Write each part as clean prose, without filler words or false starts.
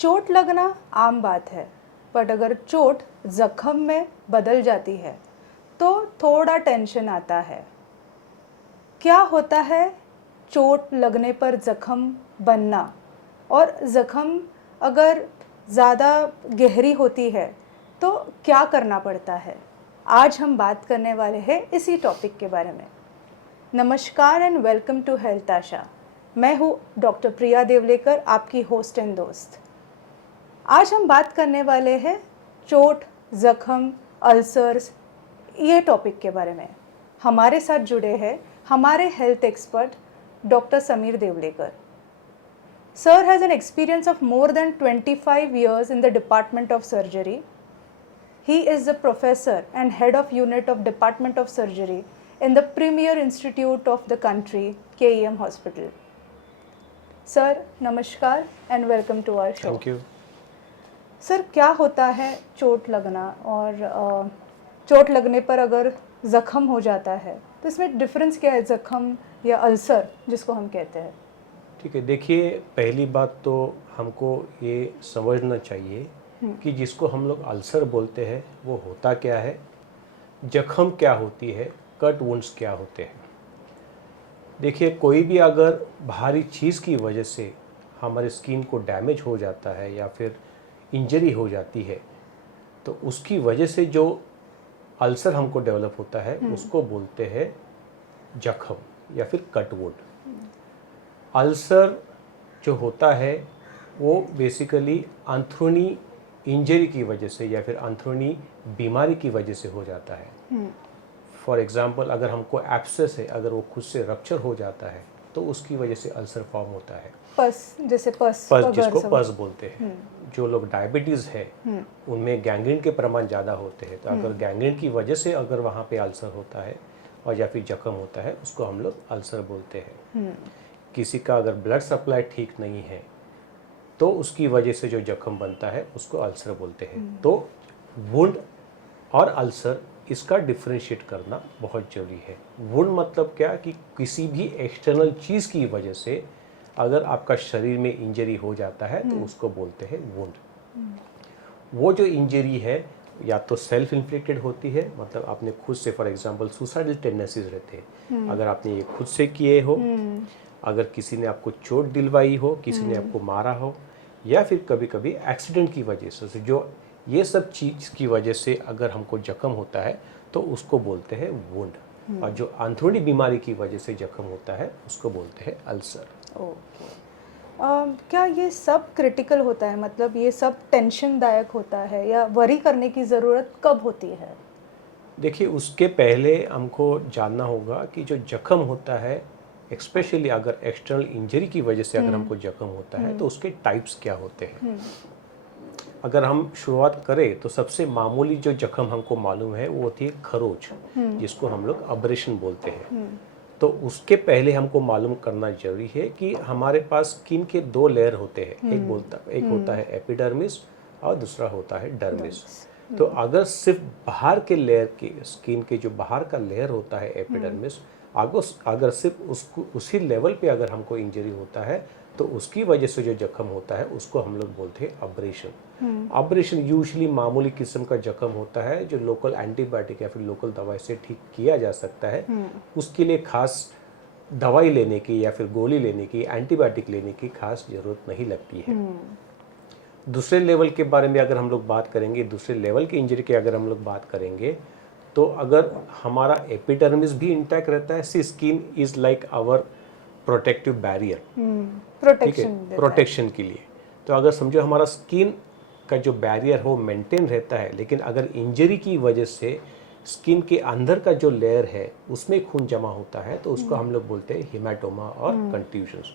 चोट लगना आम बात है, बट अगर चोट जख्म में बदल जाती है तो थोड़ा टेंशन आता है। क्या होता है चोट लगने पर जख्म बनना, और जख्म अगर ज़्यादा गहरी होती है तो क्या करना पड़ता है? आज हम बात करने वाले हैं इसी टॉपिक के बारे में। नमस्कार एंड वेलकम टू हेल्थ आशा। मैं हूँ डॉक्टर प्रिया देवलेकर, आपकी होस्ट एंड दोस्त। आज हम बात करने वाले हैं चोट, जख्म, अल्सर्स, ये टॉपिक के बारे में। हमारे साथ जुड़े हैं हमारे health expert doctor Sameer Devlekar. Sir has an experience of more than 25 years in the Department of Surgery. He is the professor and head of unit of Department of Surgery in the premier institute of the country, KEM Hospital. Sir, नमस्कार and welcome to our show. Thank you. Sir, क्या होता है चोट लगना, और चोट लगने पर अगर ज़ख्म हो जाता है तो इसमें डिफरेंस क्या है, ज़ख्म या अल्सर जिसको हम कहते हैं? ठीक है, देखिए पहली बात तो हमको ये समझना चाहिए कि जिसको हम लोग अल्सर बोलते हैं वो होता क्या है, जख्म क्या होती है, कट वुंड्स क्या होते हैं। देखिए कोई भी अगर भारी चीज़ की वजह से हमारे स्किन को डैमेज हो जाता है या फिर इंजरी हो जाती है तो उसकी वजह से जो अल्सर हमको डेवलप होता है उसको बोलते हैं जख्म या फिर कट वुंड। अल्सर जो होता है वो बेसिकली अंदरूनी इंजरी की वजह से या फिर अंदरूनी बीमारी की वजह से हो जाता है। फॉर एग्जांपल अगर हमको एब्सेस है, अगर वो खुद से रप्चर हो जाता है तो उसकी वजह से अल्सर फॉर्म होता है। पस, जैसे पस जिसको पस बोलते हैं। जो लोग डायबिटीज़ है उनमें गैंग्रीन के प्रमाण ज़्यादा होते हैं, तो अगर गैंग्रीन की वजह से अगर वहाँ पे अल्सर होता है और या फिर जख्म होता है उसको हम लोग अल्सर बोलते हैं। किसी का अगर ब्लड सप्लाई ठीक नहीं है तो उसकी वजह से जो जख्म बनता है उसको अल्सर बोलते हैं। तो वुंड और अल्सर इसका डिफरेंशिएट करना बहुत ज़रूरी है। वुंड मतलब क्या कि किसी भी एक्सटर्नल चीज़ की वजह से अगर आपका शरीर में इंजरी हो जाता है तो उसको बोलते हैं वुंड। वो जो इंजरी है या तो सेल्फ इन्फ्लिक्टेड होती है, मतलब आपने खुद से, फॉर एग्जांपल सुसाइडल टेंडेंसीज रहते हैं, अगर आपने ये खुद से किए हो, अगर किसी ने आपको चोट दिलवाई हो, किसी ने आपको मारा हो, या फिर कभी कभी एक्सीडेंट की वजह से, जो ये सब चीज़ की वजह से अगर हमको जख्म होता है तो उसको बोलते हैं वुंड। और जो अंदरूनी बीमारी की वजह से जख्म होता है उसको बोलते हैं अल्सर। ओके। क्या ये सब क्रिटिकल होता है, मतलब ये सब टेंशनदायक होता है, या वरी करने की ज़रूरत कब होती है? देखिए उसके पहले हमको जानना होगा कि जो जख्म होता है, एक्सपेशली अगर एक्सटर्नल इंजरी की वजह से अगर हमको जख्म होता है तो उसके टाइप्स क्या होते हैं। अगर हम शुरुआत करें तो सबसे मामूली जो जख्म हमको मालूम है वो होती है खरोच, जिसको हम लोग अब्रेशन बोलते हैं। तो उसके पहले हमको मालूम करना जरूरी है कि हमारे पास स्किन के दो लेयर होते हैं, एक होता है एपिडर्मिस और दूसरा होता है डर्मिस। तो अगर सिर्फ बाहर के लेयर के, स्किन के जो बाहर का लेयर होता है एपिडर्मिस, अगर सिर्फ उसको उसी लेवल पे अगर हमको इंजरी होता है तो उसकी वजह से जो जख्म होता है उसको हम लोग बोलते हैं अब्रेशन। अब्रेशन यूजुअली मामूली किस्म का जख्म होता है जो लोकल एंटीबायोटिक या फिर लोकल दवाई से ठीक किया जा सकता है। उसके लिए खास दवाई लेने की या फिर गोली लेने की, एंटीबायोटिक लेने की खास ज़रूरत नहीं लगती है। दूसरे लेवल के बारे में अगर हम लोग बात करेंगे, दूसरे लेवल की इंजरी की अगर हम लोग बात करेंगे तो अगर हमारा एपिडर्मिस भी इंटैक्ट रहता है, see skin is like our protective barrier, protection के लिए। तो अगर समझो हमारा स्किन का जो बैरियर हो मेंटेन रहता है, लेकिन अगर इंजरी की वजह से स्किन के अंदर का जो लेयर है उसमें खून जमा होता है तो उसको हम लोग बोलते हैं हिमेटोमा और कंट्यूजन्स।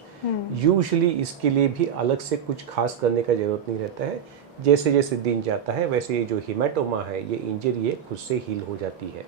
यूजुअली इसके लिए भी अलग से कुछ खास करने का ज़रूरत नहीं रहता है। जैसे जैसे दिन जाता है वैसे ये जो हिमेटोमा है, ये इंजरी है, खुद से हील हो जाती है।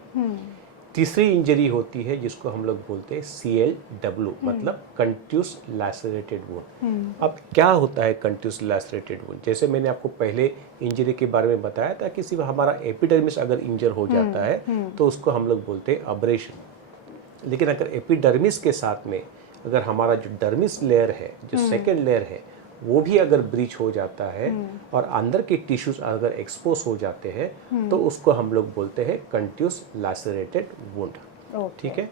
तीसरी इंजरी होती है जिसको हम लोग बोलते हैं CLW, मतलब कंट्यूस लैसरेटेड वुंड। अब क्या होता है कंट्यूस लैसरेटेड वुंड? जैसे मैंने आपको पहले इंजरी के बारे में बताया था कि सिर्फ हमारा एपिडर्मिस अगर इंजर हो जाता है तो उसको हम लोग बोलते हैं अब्रेशन। लेकिन अगर एपिडर्मिस के साथ में अगर हमारा जो डर्मिस लेयर है, जो सेकेंड लेयर है, वो भी अगर ब्रीच हो जाता है और अंदर के टिश्यूज अगर एक्सपोज हो जाते हैं तो उसको हम लोग बोलते हैं कंटिन्यूस लैसरेटेड वुंड। ठीक है।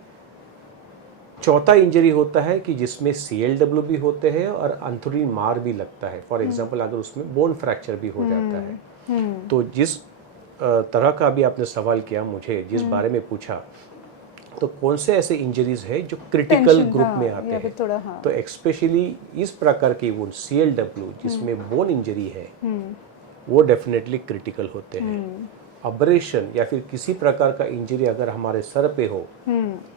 चौथा इंजरी होता है कि जिसमें CLW भी होते हैं और अंथरुनी मार भी लगता है। फॉर एग्जांपल अगर उसमें बोन फ्रैक्चर भी हो जाता है। तो जिस तरह का भी आपने सवाल किया मुझे, जिस बारे में पूछा, तो कौन से ऐसे इंजरीज है जो क्रिटिकल ग्रुप में आते हैं, तो एक्सपेशली इस प्रकार की वुंड CLW जिसमें बोन इंजरी है वो डेफिनेटली क्रिटिकल होते हैं। अब्रेशन या फिर किसी प्रकार का इंजरी अगर हमारे सर पे हो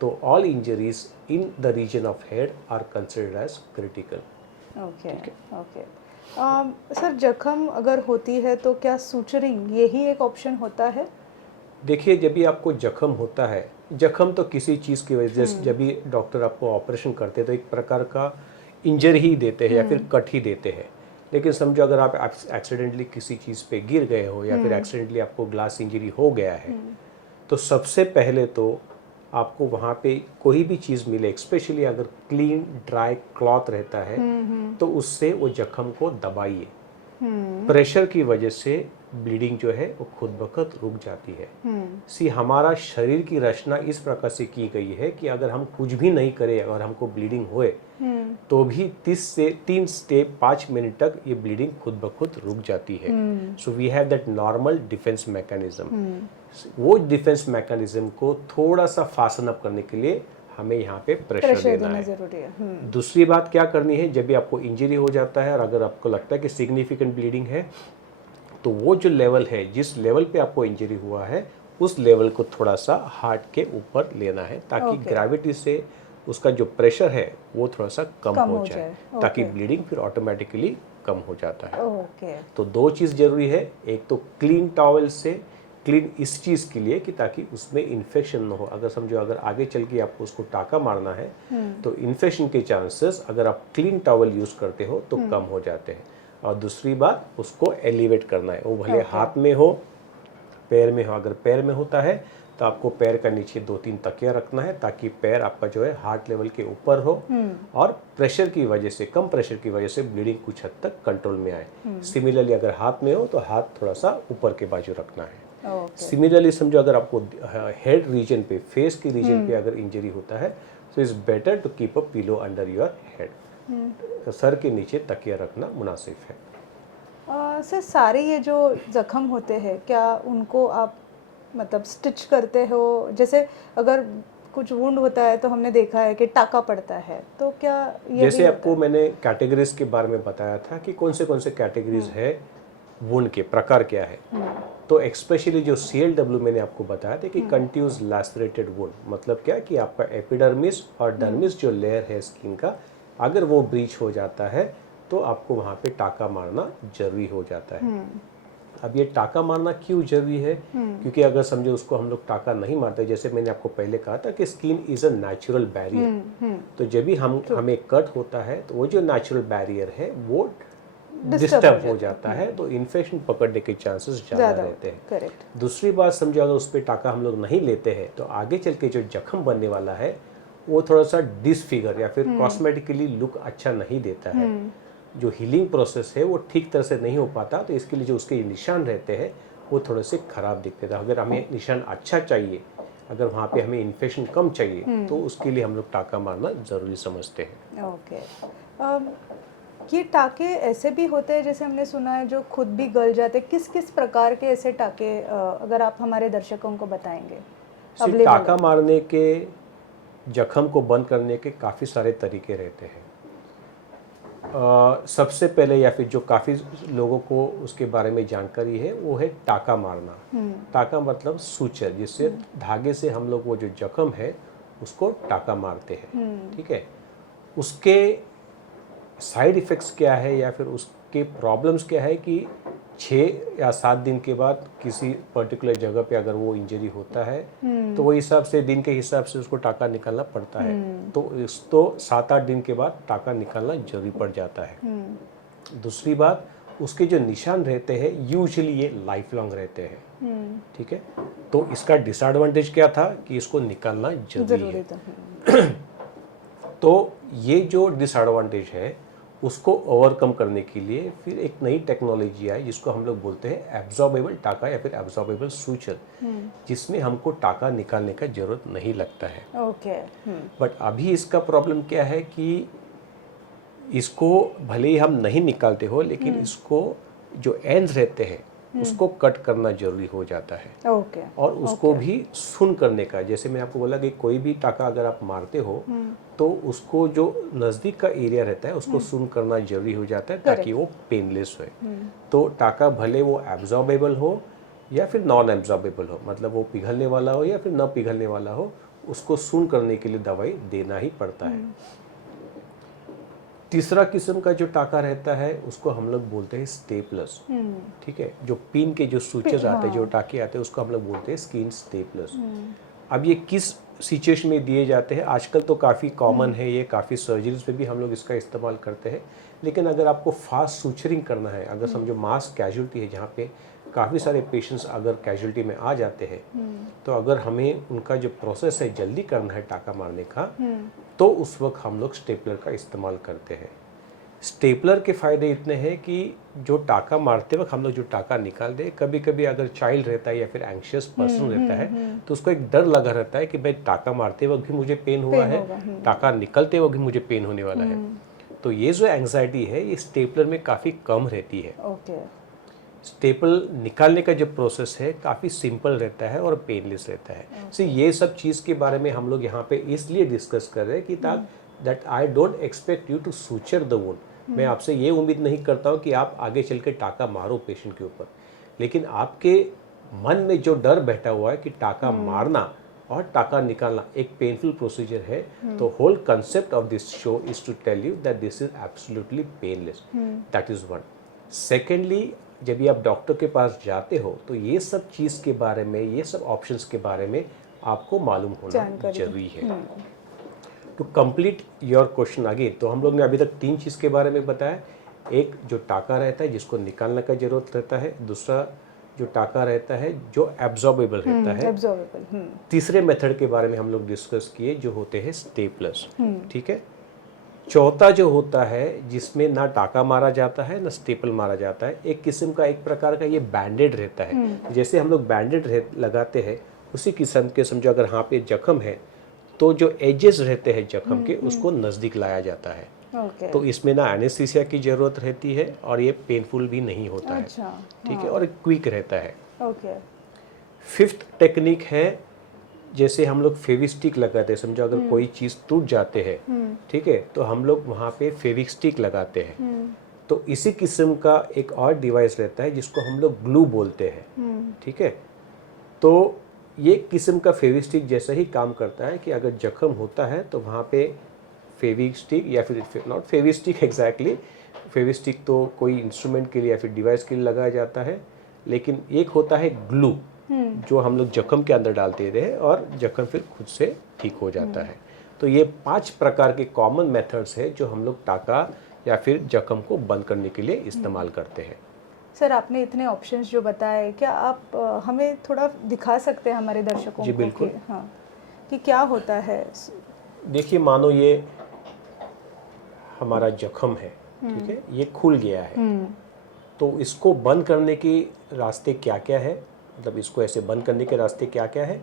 तो all injuries in the region of head are considered as critical. Okay okay. सर जख्म अगर होती है तो क्या सूचरिंग यही एक ऑप्शन होता है? देखिए, जब भी आपको जख्म होता है, जख्म तो किसी चीज़ की वजह से जब भी डॉक्टर आपको ऑपरेशन करते हैं तो एक प्रकार का इंजरी ही देते हैं या फिर कट ही देते हैं। लेकिन समझो अगर आप एक्सीडेंटली किसी चीज़ पे गिर गए हो या फिर एक्सीडेंटली आपको ग्लास इंजरी हो गया है, तो सबसे पहले तो आपको वहाँ पे कोई भी चीज़ मिले, स्पेशली अगर क्लीन ड्राई क्लॉथ रहता है तो उससे वो जख्म को दबाइए। प्रेशर की वजह से ब्लीडिंग जो है वो खुद ब खुद रुक जाती है। हमारा शरीर की रचना इस प्रकार से की गई है कि अगर हम कुछ भी नहीं करें और हमको ब्लीडिंग होए तो भी 3 से 5 मिनट तक ये ब्लीडिंग खुद ब खुद रुक जाती है। So we have that normal defence mechanism. वो डिफेंस मैकेनिज्म को थोड़ा सा फास्ट अप करने के लिए हमें यहाँ पे प्रेशर देना है। जरूरी है। दूसरी बात क्या करनी है, जब भी आपको इंजरी हो जाता है और अगर आपको लगता है कि सिग्निफिकेंट ब्लीडिंग है तो वो जो लेवल है, जिस लेवल पे आपको इंजरी हुआ है उस लेवल को थोड़ा सा हार्ट के ऊपर लेना है ताकि ग्रेविटी से उसका जो प्रेशर है वो थोड़ा सा कम हो जाए ताकि ब्लीडिंग फिर ऑटोमेटिकली कम हो जाता है। तो 2 चीज़ जरूरी है, एक तो क्लीन टॉवल से क्लीन इस चीज़ के लिए कि ताकि उसमें इन्फेक्शन ना हो। अगर समझो अगर आगे चल के आपको उसको टाका मारना है तो इन्फेक्शन के चांसेस अगर आप क्लीन टॉवल यूज़ करते हो तो कम हो जाते हैं। और दूसरी बात, उसको एलिवेट करना है, वो भले हाथ में हो पैर में हो। अगर पैर में होता है तो आपको पैर का नीचे 2-3 तकिया रखना है ताकि पैर आपका जो है हार्ट लेवल के ऊपर हो और प्रेशर की वजह से, कम प्रेशर की वजह से ब्लीडिंग कुछ हद तक कंट्रोल में आए। सिमिलरली अगर हाथ में हो तो हाथ थोड़ा सा ऊपर के बाजू रखना है। सिमिलरली समझो अगर आपको हेड रीजन पे, फेस के रीजन पे अगर इंजरी होता है तो it's better to keep a pillow under your head. सर के नीचे तकिया रखना मुनासिब है। सर सारे ये जो जख्म होते हैं क्या उनको आप मतलब स्टिच करते हो? जैसे अगर कुछ वुंड होता है तो हमने देखा है कि टाका पड़ता है, तो क्या ये जैसे आपको मैंने कैटेगरीज के बारे में बताया था कि कौन से कैटेगरीज है, वुंड के प्रकार क्या है। तो एक्सपेशली जो CLW मैंने आपको बताया था कि कंटिन्यूस लैसरेटेड वुंड, मतलब क्या कि आपका एपिडर्मिस और डर्मिस जो लेयर है स्किन का, अगर वो ब्रीच हो जाता है तो आपको वहाँ पे टाका मारना जरूरी हो जाता है। अब ये टाका मारना क्यों जरूरी है? क्योंकि अगर समझो उसको हम लोग टाका नहीं मारते, जैसे मैंने आपको पहले कहा था कि skin is a natural barrier. तो जब भी हमें कट होता है तो वो जो नेचुरल बैरियर है वो डिस्टर्ब हो जाता है, तो इन्फेक्शन पकड़ने के चांसेस ज़्यादा रहते हैं। दूसरी बात, समझो अगर उस पर टाका हम लोग नहीं लेते हैं तो आगे चल के जो जख्म बनने वाला है वो थोड़ा सा डिसफिगर या फिर कॉस्मेटिकली लुक अच्छा नहीं देता है। जो हीलिंग प्रोसेस है वो ठीक तरह से नहीं हो पाता, तो इसके लिए जो उसके निशान रहते हैं वो थोड़े से खराब दिखते थे। अगर हमें निशान अच्छा चाहिए, अगर वहाँ पे हमें इन्फेक्शन कम चाहिए तो उसके लिए हम लोग टाका मारना ज़रूरी समझते हैं। ये टाके ऐसे भी होते हैं जैसे हमने सुना है जो खुद भी गल जाते हैं, किस किस प्रकार के ऐसे टाके अगर आप हमारे दर्शकों को बताएंगे? टाका मारने के, जख्म को बंद करने के काफ़ी सारे तरीके रहते हैं। सबसे पहले या फिर जो काफ़ी लोगों को उसके बारे में जानकारी है वो है टाका मारना। टाका मतलब सूचर, जिससे धागे से हम लोग वो जो जख्म है उसको टाका मारते हैं। ठीक है, उसके साइड इफ़ेक्ट्स क्या है या फिर उसके प्रॉब्लम्स क्या है कि 6 या 7 दिन के बाद किसी पर्टिकुलर जगह पे अगर वो इंजरी होता है तो वो हिसाब से, दिन के हिसाब से उसको टाका निकालना पड़ता है। तो 7-8 दिन के बाद टाका निकालना जरूरी पड़ जाता है। दूसरी बात, उसके जो निशान रहते हैं यूजुअली ये लाइफ लॉन्ग रहते हैं। ठीक है, तो इसका डिसएडवांटेज क्या था कि इसको निकालना जरूरी है। तो ये जो डिसएडवांटेज है उसको ओवरकम करने के लिए फिर एक नई टेक्नोलॉजी आई जिसको हम लोग बोलते हैं एब्जॉर्बेबल टाका या फिर एब्जॉर्बेबल सूचर, जिसमें हमको टाका निकालने का ज़रूरत नहीं लगता है। ओके। बट अभी इसका प्रॉब्लम क्या है कि इसको भले ही हम नहीं निकालते हो, लेकिन इसको जो एंड्स रहते हैं उसको कट करना जरूरी हो जाता है। ओके। और उसको भी सुन करने का, जैसे मैं आपको बोला कि कोई भी टाका अगर आप मारते हो तो उसको जो नज़दीक का एरिया रहता है उसको सुन करना जरूरी हो जाता है ताकि वो पेनलेस हो। तो टाका भले वो एब्जॉर्बेबल हो या फिर नॉन एब्जॉर्बेबल हो, मतलब वो पिघलने वाला हो या फिर न पिघलने वाला हो, उसको सुन करने के लिए दवाई देना ही पड़ता है। तीसरा किस्म का जो टाका रहता है उसको हम लोग बोलते हैं स्टेपलर्स। ठीक है, जो पिन के जो सूचर्स आते हैं, जो टाके आते हैं, उसको हम लोग बोलते हैं स्किन स्टेपलर्स। अब ये किस सिचुएशन में दिए जाते हैं? आजकल तो काफ़ी कॉमन है ये, काफ़ी सर्जरीज में भी हम लोग इसका इस्तेमाल करते हैं। लेकिन अगर आपको फास्ट सूचरिंग करना है, अगर समझो मास कैजुअलिटी है जहाँ पे काफ़ी सारे पेशेंट्स अगर कैजुअलिटी में आ जाते हैं, तो अगर हमें उनका जो प्रोसेस है जल्दी करना है टाका मारने का, तो उस वक्त हम लोग स्टेपलर का इस्तेमाल करते हैं। स्टेपलर के फ़ायदे इतने हैं कि जो टाका मारते वक्त हम लोग जो टाका निकाल दे, कभी कभी अगर चाइल्ड रहता है या फिर एंग्शियस पर्सन रहता है तो उसको एक डर लगा रहता है कि भाई टाका मारते वक्त भी मुझे पेन हुआ है, टाका निकलते वक्त भी मुझे पेन होने वाला है। तो ये जो एंग्जाइटी है ये स्टेपलर में काफ़ी कम रहती है। स्टेपल निकालने का जो प्रोसेस है काफ़ी सिंपल रहता है और पेनलेस रहता है। सो ये सब चीज़ के बारे में हम लोग यहाँ पे इसलिए डिस्कस कर रहे हैं कि that I don't expect you to suture the wound. मैं आपसे ये उम्मीद नहीं करता हूँ कि आप आगे चल के टाका मारो पेशेंट के ऊपर, लेकिन आपके मन में जो डर बैठा हुआ है कि टाका मारना और टाका निकालना एक पेनफुल प्रोसीजर है, तो whole concept of this show is to tell you that this is absolutely painless. That is one. Secondly, जब भी आप डॉक्टर के पास जाते हो तो ये सब चीज़ के बारे में, ये सब ऑप्शंस के बारे में आपको मालूम होना जरूरी है। To complete your question again, तो हम लोग ने अभी तक 3 चीज़ के बारे में बताया। एक जो टाका रहता है जिसको निकालने का जरूरत रहता है, दूसरा जो टाका रहता है जो एब्जॉर्बेबल रहता है, तीसरे मेथड के बारे में हम लोग डिस्कस किए जो होते हैं स्टेपलर्स। ठीक है, चौथा जो होता है जिसमें ना टाका मारा जाता है ना स्टेपल मारा जाता है, एक किस्म का एक प्रकार का ये बैंडेड रहता है। जैसे हम लोग बैंडेड लगाते हैं उसी किस्म के, समझो अगर यहाँ पे जख्म है तो जो एजेस रहते हैं जख्म के उसको नज़दीक लाया जाता है। तो इसमें ना एनेस्थीसिया की ज़रूरत रहती है और ये पेनफुल भी नहीं होता है। ठीक है, और क्विक रहता है। फिफ्थ टेक्निक है, जैसे हम लोग फेविस्टिक लगाते हैं, समझो अगर कोई चीज़ टूट जाते हैं, ठीक है, तो हम लोग वहाँ पे फेविस्टिक लगाते हैं। तो इसी किस्म का एक और डिवाइस रहता है जिसको हम लोग ग्लू बोलते हैं। ठीक है, तो ये किस्म का फेविस्टिक जैसा ही काम करता है कि अगर जख्म होता है तो वहाँ पे फेविस्टिक या फिर नॉट फेविस्टिक एग्जैक्टली, फेविस्टिक तो कोई इंस्ट्रूमेंट के लिए या फिर डिवाइस के लिए लगाया जाता है, लेकिन एक होता है ग्लू जो हम लोग जख्म के अंदर डालते रहे और जख्म फिर खुद से ठीक हो जाता है। तो ये 5 प्रकार के कॉमन मेथड्स है जो हम लोग टाका या फिर जख्म को बंद करने के लिए इस्तेमाल करते हैं। सर, आपने इतने ऑप्शंस जो बताए, क्या आप हमें थोड़ा दिखा सकते हैं हमारे दर्शकों जी को? बिल्कुल। कि क्या होता है? देखिए, मानो ये हमारा जख्म है, ठीक है, ये खुल गया है, तो इसको बंद करने के रास्ते क्या क्या है, मतलब इसको ऐसे बंद करने के रास्ते क्या क्या है?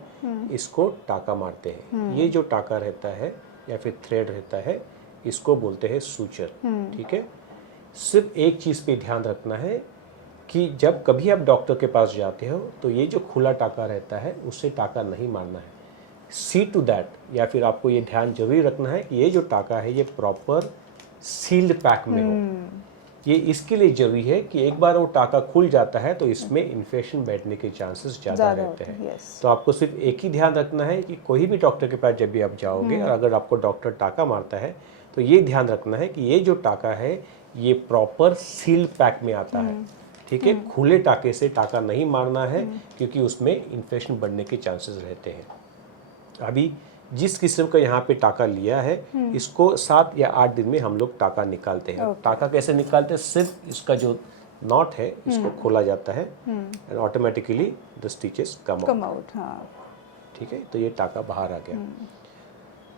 इसको टाका मारते हैं। ये जो टाका रहता है या फिर थ्रेड रहता है इसको बोलते हैं सूचर। ठीक है, सिर्फ एक चीज़ पे ध्यान रखना है कि जब कभी आप डॉक्टर के पास जाते हो तो ये जो खुला टाका रहता है उससे टाका नहीं मारना है। सी टू दैट, या फिर आपको ये ध्यान जरूरी रखना है कि ये जो टाका है ये प्रॉपर सील्ड पैक में हो। ये इसके लिए जरूरी है कि एक बार वो टाका खुल जाता है तो इसमें इन्फेक्शन बैठने के चांसेस ज़्यादा रहते हैं। तो आपको सिर्फ एक ही ध्यान रखना है कि कोई भी डॉक्टर के पास जब भी आप जाओगे और अगर आपको डॉक्टर टाका मारता है तो ये ध्यान रखना है कि ये जो टाका है ये प्रॉपर सील्ड पैक में आता है। ठीक है, खुले टाके से टाका नहीं मारना है क्योंकि उसमें इन्फेक्शन बढ़ने के चांसेस रहते हैं। अभी जिस किस्म का यहाँ पे टाका लिया है इसको 7 या 8 दिन में हम लोग टाका निकालते हैं। टाका कैसे निकालते हैं? सिर्फ इसका जो नॉट है इसको खोला जाता है and automatically the stitches come out. हाँ। ठीक है, तो ये टाका बाहर आ गया।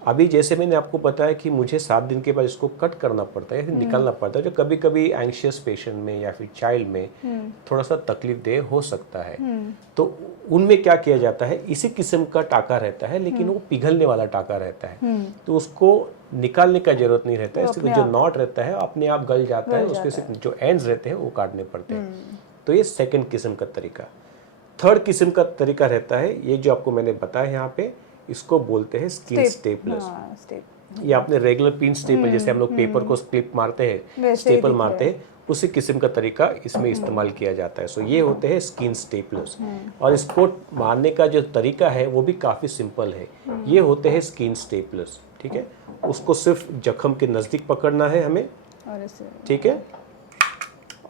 अभी जैसे मैंने आपको बताया कि मुझे 7 दिन के बाद इसको कट करना पड़ता है या फिर निकालना पड़ता है, जो कभी कभी एंग्शियस पेशेंट में या फिर चाइल्ड में थोड़ा सा तकलीफ दे हो सकता है, तो उनमें क्या किया जाता है, इसी किस्म का टाका रहता है लेकिन वो पिघलने वाला टाका रहता है, तो उसको निकालने का जरूरत नहीं रहता है, इसलिए जो नॉट रहता है अपने आप गल जाता है, उसके सिर्फ जो एंड्स रहते हैं वो काटने पड़ते हैं। तो ये सेकंड किस्म का तरीका। थर्ड किस्म का तरीका रहता है, ये जो आपको मैंने बताया यहाँ पे, इसको बोलते हैं स्किन स्टेपलर्स। ये आपने रेगुलर पिन स्टेपल जैसे हम लोग पेपर को क्लिप मारते हैं, स्टेपल मारते हैं, उसी किस्म का तरीका इसमें इस्तेमाल किया जाता है। सो ये होते हैं स्किन स्टेपलर्स। और इसको मारने का जो तरीका है वो भी काफ़ी सिंपल है। ये होते हैं स्किन स्टेपलर्स, ठीक है। उसको सिर्फ जख्म के नज़दीक पकड़ना है हमें, ठीक है,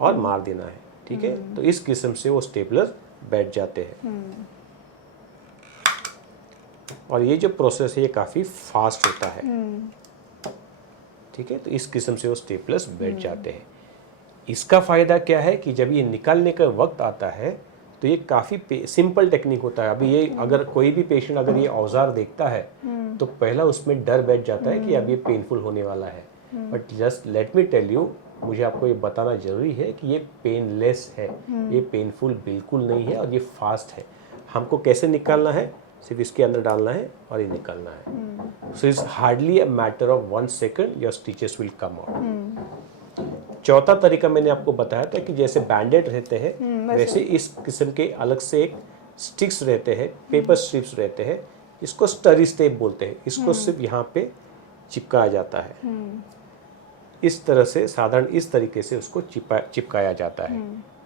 और मार देना है, ठीक है। तो इस किस्म से वो स्टेपलर बैठ जाते हैं। और ये जो प्रोसेस है ये काफ़ी फास्ट होता है, ठीक है। तो इस किस्म से वो स्टेपलर्स बैठ जाते हैं। इसका फ़ायदा क्या है कि जब ये निकालने का वक्त आता है तो ये काफ़ी सिंपल टेक्निक होता है। अभी ये अगर कोई भी पेशेंट अगर ये औजार देखता है तो पहला उसमें डर बैठ जाता है कि अब ये पेनफुल होने वाला है, but just let me tell you, मुझे आपको ये बताना ज़रूरी है कि ये पेनलेस है, ये पेनफुल बिल्कुल नहीं है और ये फास्ट है। हमको कैसे निकालना है, सिर्फ इसके अंदर डालना है और ये निकालना है। So it's hardly a matter of 1 second, your stitches will come out. चौथा तरीका मैंने आपको बताया था कि जैसे बैंडेड रहते हैं वैसे इस किस्म के अलग से एक स्टिक्स रहते हैं, पेपर स्ट्रिप्स रहते हैं, इसको स्टरी स्टेप बोलते हैं। इसको सिर्फ यहाँ पे चिपकाया जाता है, इस तरह से, साधारण इस तरीके से उसको चिपकाया जाता है,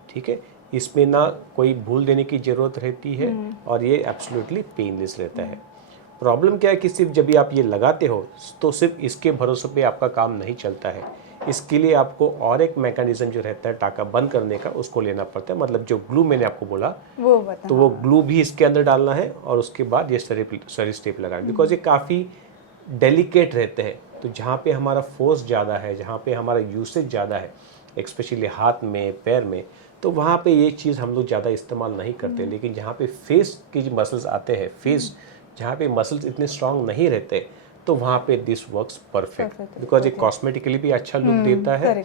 ठीक है। इसमें ना कोई भूल देने की ज़रूरत रहती है और ये एब्सोल्युटली पेनलेस रहता है। प्रॉब्लम क्या है कि सिर्फ जब भी आप ये लगाते हो तो सिर्फ इसके भरोसे पे आपका काम नहीं चलता है। इसके लिए आपको और एक मैकेनिज्म जो रहता है टाका बंद करने का, उसको लेना पड़ता है। मतलब जो ग्लू मैंने आपको बोला तो वो ग्लू भी इसके अंदर डालना है और उसके बाद ये सरी स्टेप लगाना, बिकॉज ये काफ़ी डेलिकेट रहते हैं। तो जहाँ पे हमारा फोर्स ज़्यादा है, जहाँ पे हमारा यूसेज ज़्यादा है, स्पेशली हाथ में, पैर में, तो वहाँ पे ये चीज़ हम लोग ज़्यादा इस्तेमाल नहीं करते। लेकिन जहाँ पे फेस के जो मसल्स आते हैं, फेस जहाँ पे मसल्स इतने स्ट्रांग नहीं रहते, तो वहाँ पे दिस वर्क्स परफेक्ट, बिकॉज ये कॉस्मेटिकली भी अच्छा लुक देता है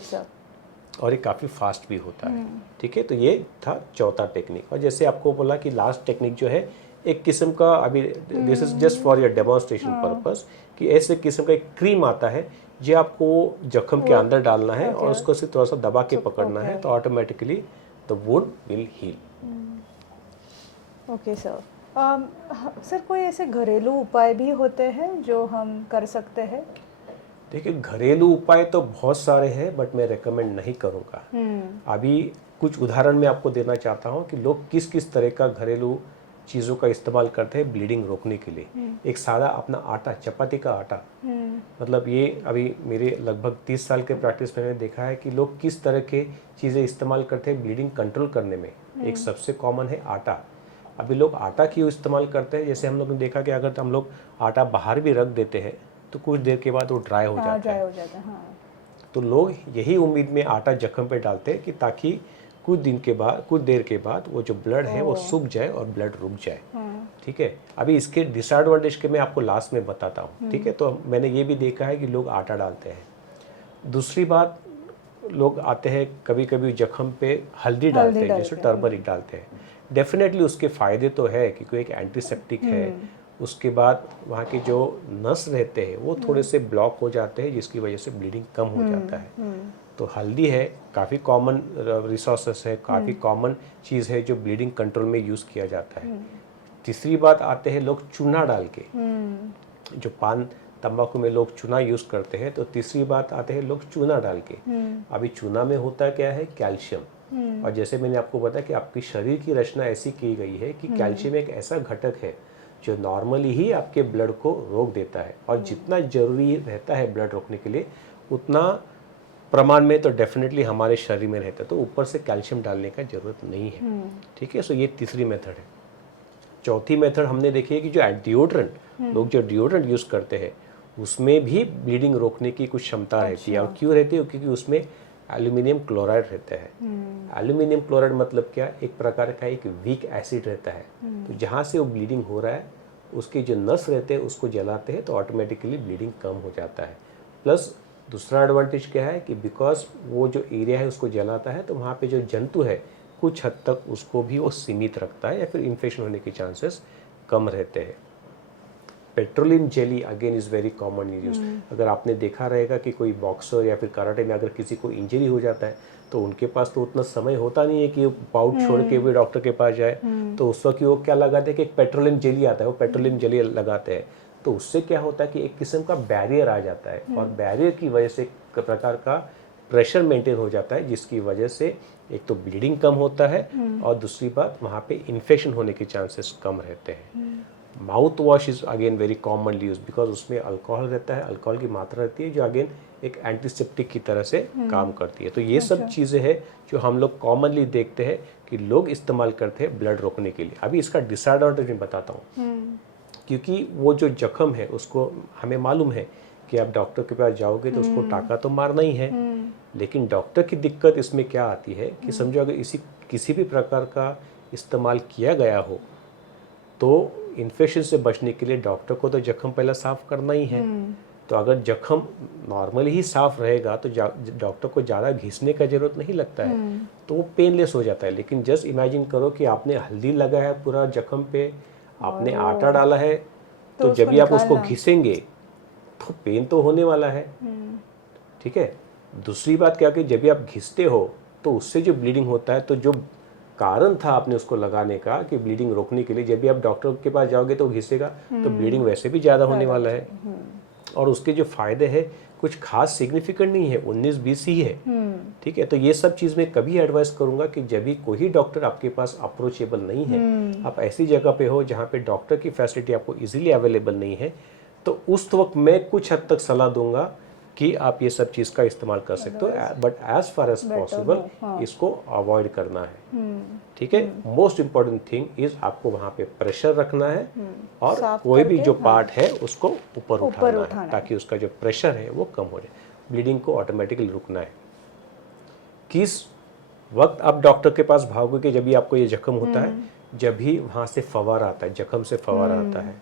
और ये काफ़ी फास्ट भी होता है, ठीक है। तो ये था चौथा टेक्निक। और जैसे आपको बोला कि लास्ट टेक्निक जो है एक किस्म का, अभी this is just for your demonstration purpose, कि ऐसे किस्म का एक क्रीम आता है जो आपको जख्म के अंदर डालना है और उसको सिर्फ थोड़ा सा दबा के पकड़ना है, तो automatically the wound will heal. Okay sir. Sir कोई ऐसे घरेलू उपाय भी होते हैं जो हम कर सकते हैं? देखिए, घरेलू उपाय तो बहुत सारे हैं, बट मैं रेकमेंड नहीं करूँगा। अभी कुछ उदाहरण मैं आपको देना चाहता हूँ कि लोग किस किस तरह का घरेलू चीज़ों का इस्तेमाल करते हैं ब्लीडिंग रोकने के लिए। एक सादा अपना आटा, चपाती का आटा, मतलब ये अभी मेरे लगभग 30 साल के प्रैक्टिस में मैंने देखा है कि लोग किस तरह के चीज़ें इस्तेमाल करते हैं ब्लीडिंग कंट्रोल करने में। एक सबसे कॉमन है आटा। अभी लोग आटा क्यों इस्तेमाल करते हैं, जैसे हम लोग ने देखा कि अगर हम लोग आटा बाहर भी रख देते हैं तो कुछ देर के बाद वो ड्राई हो जाता है। तो लोग यही उम्मीद में आटा जख्म पे डालते हैं कि ताकि कुछ देर के बाद वो जो ब्लड है वो सूख जाए और ब्लड रुक जाए, ठीक है। अभी इसके डिसएडवांटेज के मैं आपको लास्ट में बताता हूँ, ठीक है। तो मैंने ये भी देखा है कि लोग आटा डालते हैं। दूसरी बात, लोग आते हैं कभी कभी जख्म पे हल्दी डालते हैं, जैसे टर्मरिक डालते हैं। डेफिनेटली उसके फ़ायदे तो है क्योंकि एक एंटीसेप्टिक है। उसके बाद वहाँ के जो नस रहते हैं वो थोड़े से ब्लॉक हो जाते हैं, जिसकी वजह से ब्लीडिंग कम हो जाता है। तो हल्दी है, काफ़ी कॉमन रिसोर्सेस है, काफ़ी कॉमन चीज़ है जो ब्लीडिंग कंट्रोल में यूज़ किया जाता है। तीसरी बात आते हैं लोग चूना डाल के, जो पान तंबाकू में लोग चूना यूज़ करते हैं, तो तीसरी बात आते हैं लोग चूना डाल के। अभी चूना में होता क्या है, कैल्शियम। और जैसे मैंने आपको बताया कि आपकी शरीर की रचना ऐसी की गई है कि कैल्शियम एक ऐसा घटक है जो नॉर्मली ही आपके ब्लड को रोक देता है, और जितना ज़रूरी रहता है ब्लड रोकने के लिए उतना प्रमाण में तो डेफिनेटली हमारे शरीर में रहता है। तो ऊपर से कैल्शियम डालने का ज़रूरत नहीं है, ठीक है। सो ये तीसरी मेथड है। चौथी मेथड हमने देखी है कि जो डिओड्रेंट, लोग जो डिओड्रेंट यूज़ करते हैं उसमें भी ब्लीडिंग रोकने की कुछ क्षमता रहती है। और क्यों रहती है, क्योंकि उसमें एल्यूमिनियम क्लोराइड रहता है। एल्यूमिनियम क्लोराइड मतलब क्या, एक प्रकार का एक वीक एसिड रहता है। तो जहाँ से वो ब्लीडिंग हो रहा है उसके जो नस रहते हैं उसको जलाते हैं तो ऑटोमेटिकली ब्लीडिंग कम हो जाता है। प्लस दूसरा एडवांटेज क्या है कि बिकॉज वो जो एरिया है उसको जलाता है तो वहाँ पे जो जंतु है कुछ हद तक उसको भी वो सीमित रखता है या फिर इन्फेक्शन होने के चांसेस कम रहते हैं। Petroleum jelly again is very common use. अगर आपने देखा रहेगा कि कोई बॉक्सर या फिर कराटे में अगर किसी को इंजरी हो जाता है तो उनके पास तो उतना समय होता नहीं है कि वो पाउट छोड़ के भी डॉक्टर के पास जाए, तो उस वक्त वो क्या लगाते हैं कि एक पेट्रोलियम जेली आता है, वो पेट्रोलियम जेली लगाते हैं। तो उससे क्या होता है कि एक किस्म का बैरियर आ जाता है और बैरियर की वजह से एक प्रकार का प्रेशर मेंटेन हो जाता है, जिसकी वजह से एक तो ब्लीडिंग कम होता है और दूसरी बात वहाँ पे इन्फेक्शन होने के चांसेस कम रहते हैं। Mouth wash is again very commonly use because उसमें अल्कोहल रहता है, अल्कोहल की मात्रा रहती है जो अगेन एक एंटीसेप्टिक की तरह से काम करती है। तो ये सब चीज़ें हैं जो हम लोग कॉमनली देखते हैं कि लोग इस्तेमाल करते हैं ब्लड रोकने के लिए। अभी इसका डिसएडवांटेज मैं बताता हूँ, क्योंकि वो जो जख्म है उसको हमें मालूम है कि आप डॉक्टर के पास जाओगे तो उसको टाका तो मारना ही है, लेकिन डॉक्टर की दिक्कत इसमें क्या आती है कि समझो अगर किसी भी प्रकार का इस्तेमाल किया गया हो तो इन्फेक्शन से बचने के लिए डॉक्टर को तो जख्म पहले साफ करना ही है। तो अगर जख्म नॉर्मली ही साफ रहेगा तो डॉक्टर को ज़्यादा घिसने का जरूरत नहीं लगता है, तो वो पेनलेस हो जाता है। लेकिन जस्ट इमेजिन करो कि आपने हल्दी लगाया है पूरा जख्म पे, आपने आटा डाला है, तो जब भी आप उसको घिसेंगे तो पेन तो होने वाला है, ठीक है। दूसरी बात क्या कि जब भी आप घिसते हो तो उससे जो ब्लीडिंग होता है, तो जो कारण था आपने उसको लगाने का कि ब्लीडिंग रोकने के लिए, जब भी आप डॉक्टर के पास जाओगे तो घिसेगा तो ब्लीडिंग वैसे भी ज़्यादा होने वाला है। और उसके जो फायदे हैं कुछ खास सिग्निफिकेंट नहीं है, 19-20 ही है, ठीक है। तो ये सब चीज़ मैं कभी एडवाइस करूंगा कि जब भी कोई डॉक्टर आपके पास अप्रोचेबल नहीं है, आप ऐसी जगह पे हो जहाँ पे डॉक्टर की फैसिलिटी आपको इजीली अवेलेबल नहीं है, तो उस वक्त मैं कुछ हद तक सलाह दूंगा कि आप ये सब चीज़ का इस्तेमाल कर सकते हो, but as far as possible इसको अवॉइड करना है, ठीक है। मोस्ट इम्पॉर्टेंट थिंग इज आपको वहाँ पे प्रेशर रखना है और कोई भी जो पार्ट है उसको ऊपर उठाना है ताकि उसका जो प्रेशर है वो कम हो जाए, ब्लीडिंग को ऑटोमेटिकली रुकना है। किस वक्त आप डॉक्टर के पास भागोगे कि जब भी आपको ये जख्म होता है, जब भी वहाँ से फवारा आता है, जख्म से फवारा आता है,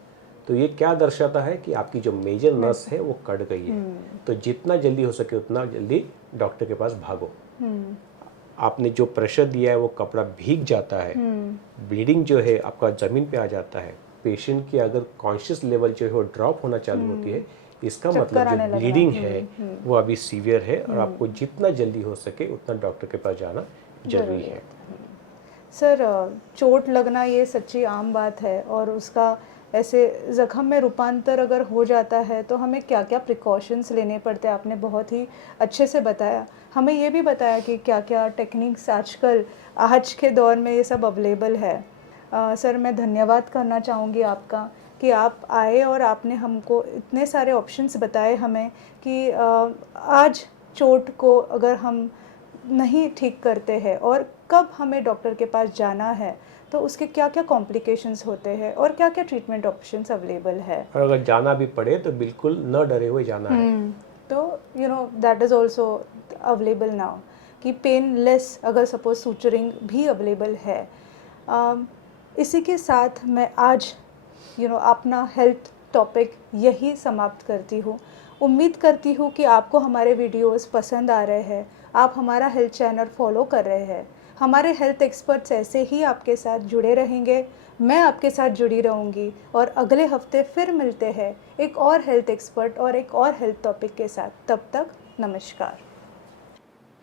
तो ये क्या दर्शाता है कि आपकी जो मेजर नस है वो कट गई है। तो जितना जल्दी हो सके उतना जल्दी डॉक्टर के पास भागो। आपने जो प्रेशर दिया है वो कपड़ा भीग जाता है, ब्लीडिंग जो है आपका ज़मीन पे आ जाता है, पेशेंट की अगर कॉन्शियस लेवल जो है वो ड्रॉप होना चालू होती है, इसका मतलब जो ब्लीडिंग है वो अभी सीवियर है और आपको जितना जल्दी हो सके उतना डॉक्टर के पास जाना जरूरी है। सर, चोट लगना ये सच्ची आम बात है और उसका ऐसे ज़ख्म में रूपांतर अगर हो जाता है तो हमें क्या क्या प्रिकॉशंस लेने पड़ते हैं, आपने बहुत ही अच्छे से बताया। हमें ये भी बताया कि क्या क्या टेक्निक्स आजकल आज के दौर में ये सब अवेलेबल है। सर, मैं धन्यवाद करना चाहूँगी आपका कि आप आए और आपने हमको इतने सारे ऑप्शंस बताए हमें कि आज चोट को अगर हम नहीं ठीक करते हैं और कब हमें डॉक्टर के पास जाना है, तो उसके क्या क्या कॉम्प्लिकेशंस होते हैं और क्या क्या ट्रीटमेंट ऑप्शंस अवेलेबल है। और अगर जाना भी पड़े तो बिल्कुल न डरे हुए जाना है। तो that is also available now कि पेनलेस अगर सपोज सूचरिंग भी अवेलेबल है। इसी के साथ मैं आज अपना हेल्थ टॉपिक यही समाप्त करती हूँ। उम्मीद करती हूँ कि आपको हमारे वीडियोस पसंद आ रहे हैं, आप हमारा हेल्थ चैनल फॉलो कर रहे हैं। हमारे हेल्थ एक्सपर्ट्स ऐसे ही आपके साथ जुड़े रहेंगे, मैं आपके साथ जुड़ी रहूँगी और अगले हफ्ते फिर मिलते हैं एक और हेल्थ एक्सपर्ट और एक और हेल्थ टॉपिक के साथ। तब तक नमस्कार।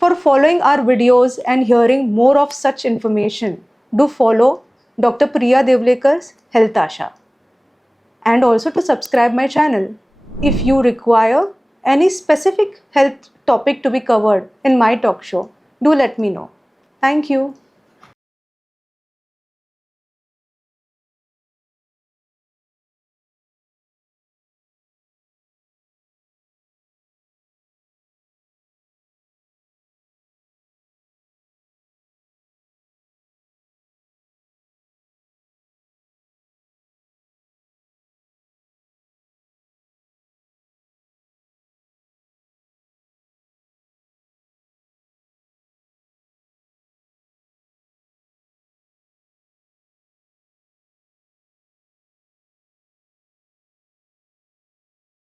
For following our videos and hearing more of such information, do follow Dr. Priya Devlekar's Health Asha and also to subscribe my channel. If you require any specific health topic to be covered in my talk show, do let me know. Thank you.